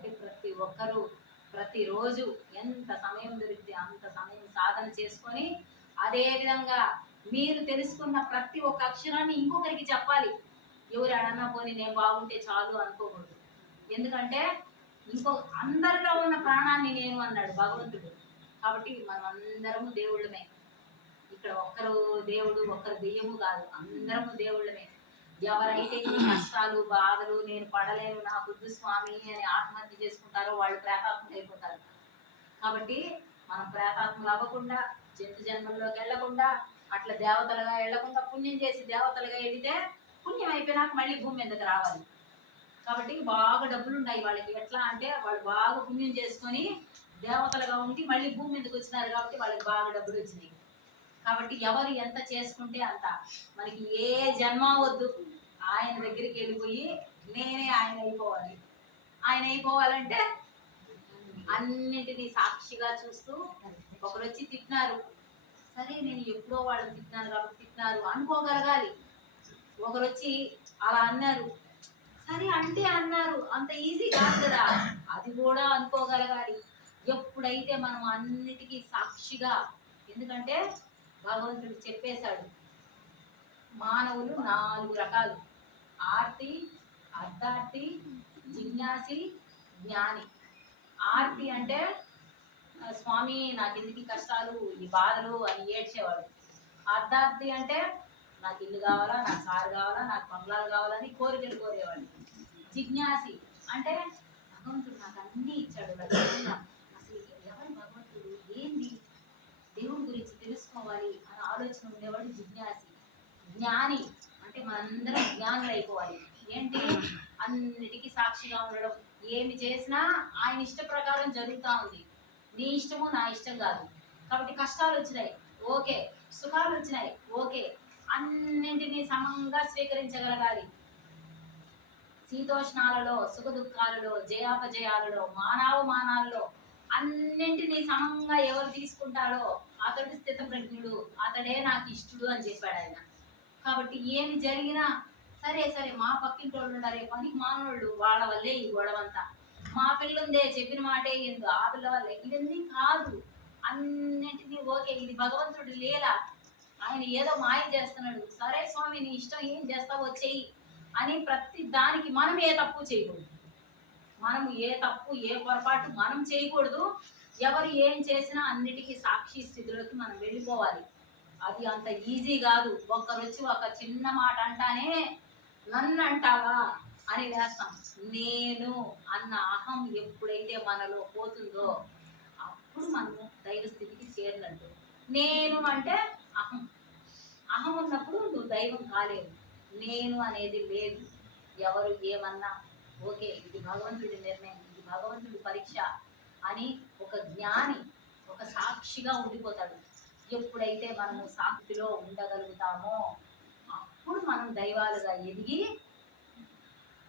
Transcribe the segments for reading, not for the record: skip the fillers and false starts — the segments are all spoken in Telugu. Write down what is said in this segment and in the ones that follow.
కాబట్టి ప్రతి ఒక్కరూ ప్రతిరోజు ఎంత సమయం దొరికితే అంత సమయం సాధన చేసుకొని, అదే విధంగా మీరు తెలుసుకున్న ప్రతి ఒక్క అక్షరాన్ని ఇంకొకరికి చెప్పాలి. ఎవరు అడన్నా పోనీ నేను బాగుంటే చాలు అనుకోకూడదు. ఎందుకంటే ఇంకో అందరిలో ఉన్న ప్రాణాన్ని నేను అన్నాడు భగవంతుడు. కాబట్టి మనం అందరము దేవుళ్ళమే. ఇక్కడ ఒక్కరు దేవుడు ఒక్కరు దెయ్యము కాదు, అందరము దేవుళ్ళమే. ఎవరైతే ఈ కష్టాలు బాధలు నేను పడలేను నాకొద్దు స్వామి అని ఆత్మహత్య చేసుకుంటారో వాళ్ళు ప్రేతాత్మలు అయిపోతారు. కాబట్టి మనం ప్రేతాత్మలు అవ్వకుండా, జంతు జన్మల్లోకి వెళ్లకుండా, అట్లా దేవతలుగా వెళ్లకుండా పుణ్యం చేసి దేవతలుగా వెళితే పుణ్యం అయిపోయినాక మళ్ళీ భూమి మీదకి రావాలి. కాబట్టి బాగా డబ్బులు ఉన్నాయి వాళ్ళకి. ఎట్లా అంటే వాళ్ళు బాగా పుణ్యం చేసుకొని దేవతలుగా ఉండి మళ్ళీ భూమి మీదకి వచ్చినారు కాబట్టి వాళ్ళకి బాగా డబ్బులు వచ్చినాయి. కాబట్టి ఎవరు ఎంత చేసుకుంటే అంత. మనకి ఏ జన్మ వద్దు, ఆయన దగ్గరికి వెళ్ళిపోయి నేనే ఆయన అయిపోవాలి. ఆయన అయిపోవాలంటే అన్నింటినీ సాక్షిగా చూస్తూ, ఒకరు వచ్చి తిట్టినారు, సరే నేను ఎప్పుడో వాళ్ళు తిట్టినారు కాబట్టి తిట్టినారు అనుకోగలగాలి. ఒకరు వచ్చి అలా అన్నారు, సరే అంటే అన్నారు, అంత ఈజీ కాదు కదా, అది కూడా అనుకోగలగాలి. ఎప్పుడైతే మనం అన్నిటికీ సాక్షిగా, ఎందుకంటే భగవంతుడు చెప్పేశాడు మానవులు 4 రకాలు: ఆర్తి, అర్ధార్థి, జిజ్ఞాసి, జ్ఞాని. ఆర్తి అంటే స్వామి నాకు ఎందుకు కష్టాలు ఈ బాధలు అని ఏడ్చేవాడు. అర్ధార్థి అంటే నాకు ఇల్లు కావాలా, నాకు కారు కావాలా, నాకు బంగ్లాలు కావాలని కోరికలు కోరేవాడు. జిజ్ఞాసి అంటే భగవంతుడు నాకు అన్నీ ఇచ్చాడు, అసలు ఎవరు భగవంతుడు, ఏంది దేవుడి గురించి తెలుసుకోవాలి అని ఆలోచన ఉండేవాడు జిజ్ఞాసి. జ్ఞాని అంటే మనందరం జ్ఞానులు అయిపోవాలి. ఏంటి? అన్నిటికీ సాక్షిగా ఉండడం. ఏమి చేసినా ఆయన ఇష్ట ప్రకారం జరుగుతూ ఉంది. నీ ఇష్టము నా ఇష్టం కాదు. కాబట్టి కష్టాలు వచ్చినాయి ఓకే, సుఖాలు వచ్చినాయి ఓకే, అన్నింటినీ సమంగా స్వీకరించగలగాలి. శీతోష్ణాలలో, సుఖ దుఃఖాలలో, జయాపజయాలలో, మానావమానాలలో అన్నింటినీ సమంగా ఎవరు తీసుకుంటాడో అతడు స్థితప్రజ్ఞుడు, అతడే నాకు ఇష్టడు అని చెప్పాడు ఆయన. కాబట్టి ఏమి జరిగినా సరే సరే, మా పక్కింటి వాళ్ళు ఉన్నారే పని మానవుళ్ళు, వాళ్ళ వల్లే ఈ గొడవంతా, మా పిల్లుందే చెప్పిన మాటే ఎందు ఆ పిల్ల వల్లే, ఇవన్నీ కాదు. అన్నింటినీ ఓకే, ఇది భగవంతుడు లీల, ఆయన ఏదో మాయ చేస్తున్నాడు, సరే స్వామి నీ ఇష్టం, ఏం చేస్తావో చెయ్యి అని ప్రతి దానికి మనం ఏ తప్పు చేయకూడదు. మనము ఏ తప్పు ఏ పొరపాటు మనం చేయకూడదు. ఎవరు ఏం చేసినా అన్నిటికీ సాక్షి స్థితిలోకి మనం వెళ్ళిపోవాలి. అది అంత ఈజీ కాదు. ఒక్కరు వచ్చి ఒక చిన్న మాట అంటానే నన్ను అంటావా అని వేస్తాం. నేను అన్న అహం ఎప్పుడైతే మనలో పోతుందో అప్పుడు మనము దైవ స్థితికి చేరినట్టు. నేను అంటే అహం, అహం ఉన్నప్పుడు నువ్వు దైవం కాలేవు. నేను అనేది లేదు. ఎవరు ఏమన్నా ఓకే, ఇది భగవంతుడి నిర్ణయం, ఇది భగవంతుడి పరీక్ష అని ఒక జ్ఞాని, ఒక సాక్షిగా ఉండిపోతాడు. ఎప్పుడైతే మనము సాక్షిలో ఉండగలుగుతామో అప్పుడు మనం దైవాలుగా ఎదిగి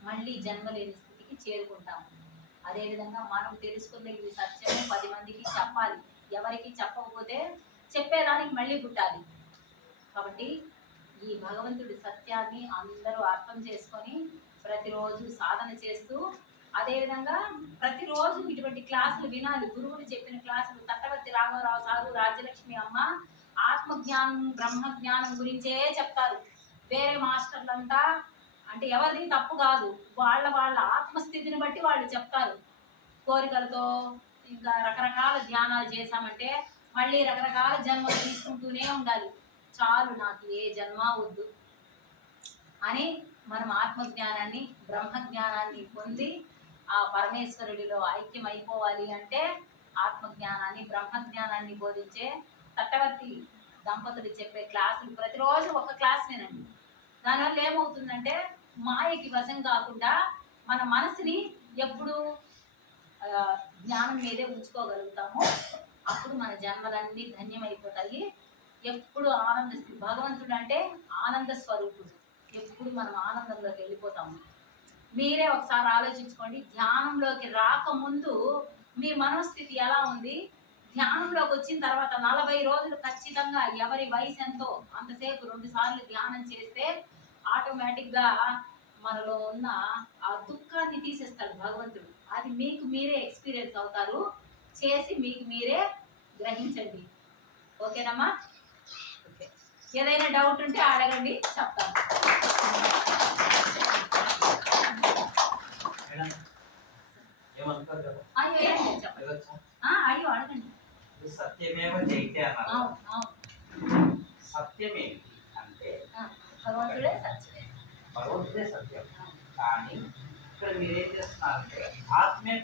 మళ్ళీ జన్మలేని స్థితికి చేరుకుంటాము. అదేవిధంగా మనం తెలుసుకున్న ఇది సత్యము 10 మందికి చెప్పాలి. ఎవరికి చెప్పకపోతే చెప్పేదానికి మళ్ళీ పుట్టాలి. కాబట్టి ఈ భగవంతుడి సత్యాన్ని అందరూ అర్థం చేసుకొని ప్రతిరోజు సాధన చేస్తూ, అదేవిధంగా ప్రతిరోజు ఇటువంటి క్లాసులు వినాలి. గురువులు చెప్పిన క్లాసులు, తట్టవర్తి రాఘవరావు సారు, రాజ్యలక్ష్మి అమ్మ ఆత్మజ్ఞానం బ్రహ్మజ్ఞానం గురించే చెప్తారు. వేరే మాస్టర్లంతా అంటే ఎవరిది తప్పు కాదు, వాళ్ళ వాళ్ళ ఆత్మస్థితిని బట్టి వాళ్ళు చెప్తారు. కోరికలతో ఇంకా రకరకాల ధ్యానాలు చేశామంటే మళ్ళీ రకరకాల జన్మలు తీసుకుంటూనే ఉండాలి. చాలు నాకు ఏ జన్మ వద్దు అని మనం ఆత్మజ్ఞానాన్ని బ్రహ్మజ్ఞానాన్ని పొంది ఆ పరమేశ్వరుడిలో ఐక్యం అయిపోవాలి అంటే ఆత్మజ్ఞానాన్ని బ్రహ్మజ్ఞానాన్ని బోధించే తట్టవర్తి దంపతులు చెప్పే క్లాసులు ప్రతిరోజు ఒక క్లాస్ వినండి. దానివల్ల ఏమవుతుందంటే మాయకి వశం కాకుండా మన మనసుని ఎప్పుడు జ్ఞానం మీదే ఉంచుకోగలుగుతాము. అప్పుడు మన జన్మలన్నీ ధన్యమైపోతాయి. ఎప్పుడు ఆనంద భగవంతుడు అంటే ఆనంద స్వరూపుడు. ఎప్పుడు మనం ఆనందంలోకి వెళ్ళిపోతాము. మీరే ఒకసారి ఆలోచించుకోండి. ధ్యానంలోకి రాకముందు మీ మనోస్థితి ఎలా ఉంది, ధ్యానంలోకి వచ్చిన తర్వాత 40 రోజులు ఖచ్చితంగా ఎవరి వయసు ఎంతో అంతసేపు 2 సార్లు ధ్యానం చేస్తే ఆటోమేటిక్గా మనలో ఉన్న ఆ దుఃఖాన్ని తీసేస్తాడు భగవంతుడు. అది మీకు మీరే ఎక్స్పీరియన్స్ అవుతారు, చేసి మీకు మీరే గ్రహించండి. ఓకేనమ్మా? ఓకే. ఏదైనా డౌట్ ఉంటే అడగండి, చెప్తాను. అయ్యో చెప్పండి. అయ్యో అడగండి. సత్యమేవ జైతే అన్నారు. సత్యం ఏంటి అంటే భగవంతుడే సత్యమే. భగవంతుడే సత్యం. కానీ ఇక్కడ మీరేం చేస్తున్నారంటే ఆత్మే